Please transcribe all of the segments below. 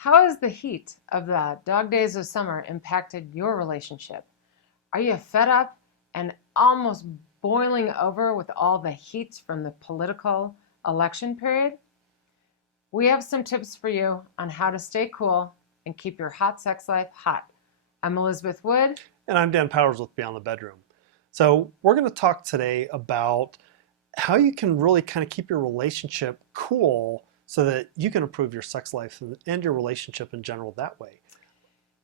How has the heat of the dog days of summer impacted your relationship? Are you fed up and almost boiling over with all the heat from the political election period? We have some tips for you on how to stay cool and keep your hot sex life hot. I'm Elizabeth Wood. And I'm Dan Powers with Beyond the Bedroom. So we're going to talk today about how you can really kind of keep your relationship cool so that you can improve your sex life and your relationship in general that way.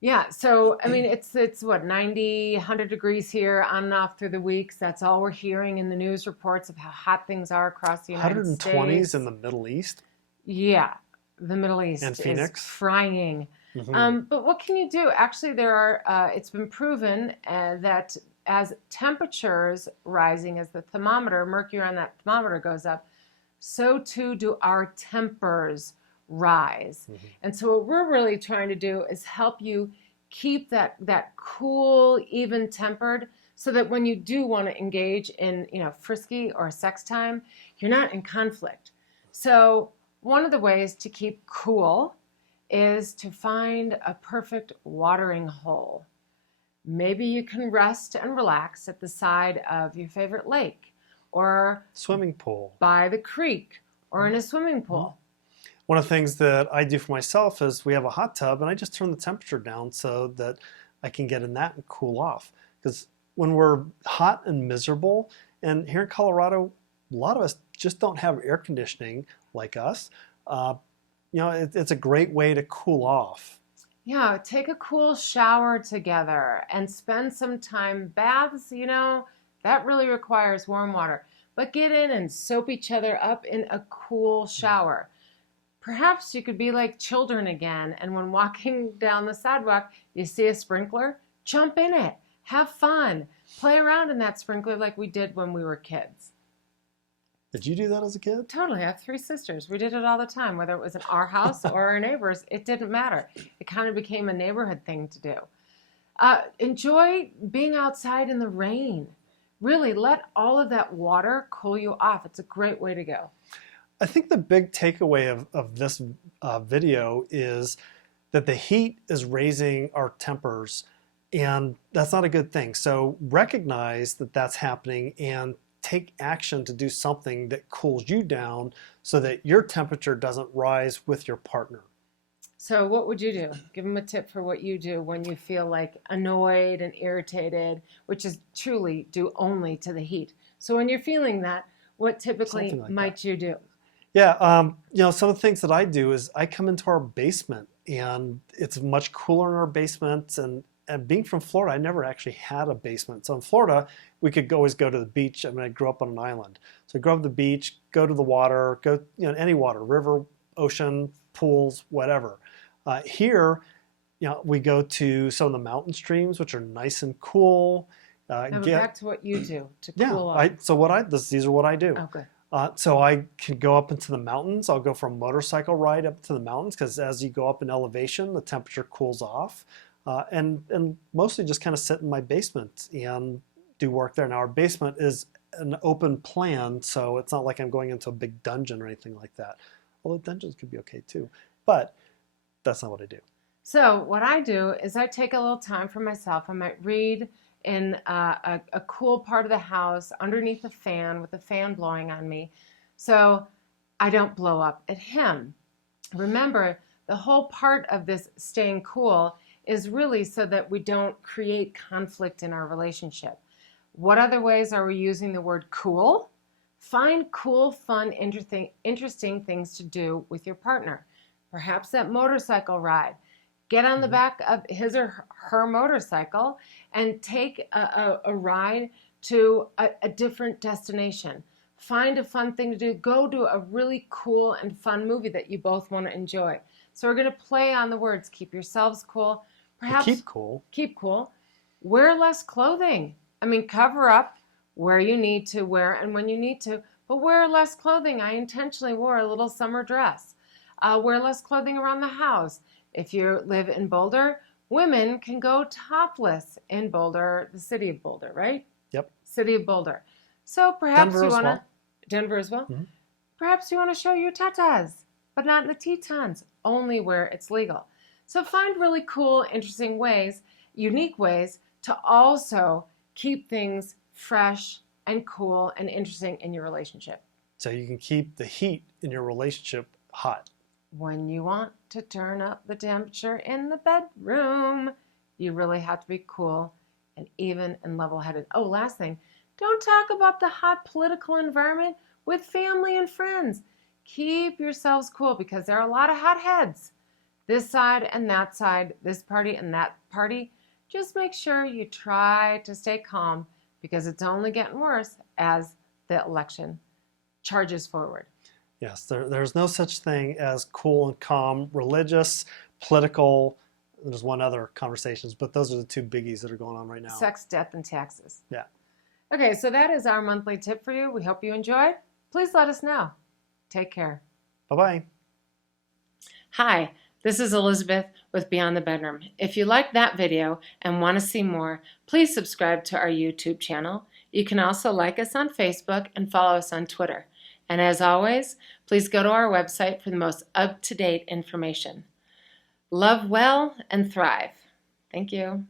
Yeah, so I mean, it's what, 90, 100 degrees here on and off through the weeks. That's all we're hearing in the news reports of how hot things are across the United 120s States. in the Middle East. Yeah, the Middle East and Phoenix is frying. But what can you do? Actually, it's been proven that as temperatures rising, as the mercury on that thermometer goes up, so too do our tempers rise. And so what we're really trying to do is help you keep that cool, even tempered, so that when you do want to engage in frisky or sex time, you're not in conflict. So one of the ways to keep cool is to find a perfect watering hole. Maybe you can rest and relax at the side of your favorite lake or swimming pool by the creek or in a swimming pool. One of the things that I do for myself is we have a hot tub and I just turn the temperature down so that I can get in that and cool off. Because when we're hot and miserable, and here in Colorado, a lot of us just don't have air conditioning like us. It's a great way to cool off. Yeah, take a cool shower together and spend some time. Baths, that really requires warm water. But get in and soap each other up in a cool shower. Perhaps you could be like children again, and when walking down the sidewalk, you see a sprinkler, jump in it, have fun, play around in that sprinkler like we did when we were kids. Did you do that as a kid? Totally. I have 3 sisters. We did it all the time, whether it was in our house or our neighbors. It didn't matter. It kind of became a neighborhood thing to do. Enjoy being outside in the rain. Really, let all of that water cool you off. It's a great way to go. I think the big takeaway of this video is that the heat is raising our tempers, and that's not a good thing. So recognize that that's happening and take action to do something that cools you down so that your temperature doesn't rise with your partner. So what would you do? Give them a tip for what you do when you feel like annoyed and irritated, which is truly due only to the heat. So when you're feeling that, what typically might you do? Yeah, some of the things that I do is I come into our basement, and it's much cooler in our basement. And being from Florida, I never actually had a basement. So in Florida, we could always go to the beach. I mean, I grew up on an island. So I grew up at the beach, go to the water, go any water, river, ocean, pools, whatever. Here, we go to some of the mountain streams, which are nice and cool. Now back to what you do to cool off. These are what I do. Okay. So I can go up into the mountains. I'll go for a motorcycle ride up to the mountains because as you go up in elevation, the temperature cools off. And mostly just kind of sit in my basement and do work there. Now our basement is an open plan, so it's not like I'm going into a big dungeon or anything like that. Although dungeons could be okay too, but that's not what I do. So what I do is I take a little time for myself. I might read in a cool part of the house underneath a fan with the fan blowing on me so I don't blow up at him. Remember, the whole part of this staying cool is really so that we don't create conflict in our relationship. What other ways are we using the word cool? Find cool, fun, interesting things to do with your partner. Perhaps that motorcycle ride. Get on the back of his or her motorcycle and take a ride to a different destination. Find a fun thing to do. Go to a really cool and fun movie that you both want to enjoy. So we're going to play on the words. Keep yourselves cool. Perhaps keep cool. Keep cool. Wear less clothing. I mean, cover up where you need to wear and when you need to, but wear less clothing. I intentionally wore a little summer dress. Wear less clothing around the house. If you live in Boulder, women can go topless in Boulder, the city of Boulder, right? Yep. City of Boulder. So perhaps Denver you want to... well. Denver as well? Mm-hmm. Perhaps you want to show your tatas. but not in the Tetons, only where it's legal. So find really cool, interesting ways, unique ways to also keep things fresh and cool and interesting in your relationship. So you can keep the heat in your relationship hot. When you want to turn up the temperature in the bedroom, you really have to be cool and even and level-headed. Oh, last thing, don't talk about the hot political environment with family and friends. Keep yourselves cool because there are a lot of hotheads. This side and that side, this party and that party. Just make sure you try to stay calm because it's only getting worse as the election charges forward. Yes, there's no such thing as cool and calm. Religious, political, there's one other conversations, but those are the two biggies that are going on right now. Sex, death, and taxes. Yeah. Okay, so that is our monthly tip for you. We hope you enjoyed. Please let us know. Take care. Bye-bye. Hi, this is Elizabeth with Beyond the Bedroom. If you liked that video and want to see more, please subscribe to our YouTube channel. You can also like us on Facebook and follow us on Twitter. And as always, please go to our website for the most up-to-date information. Love well and thrive. Thank you.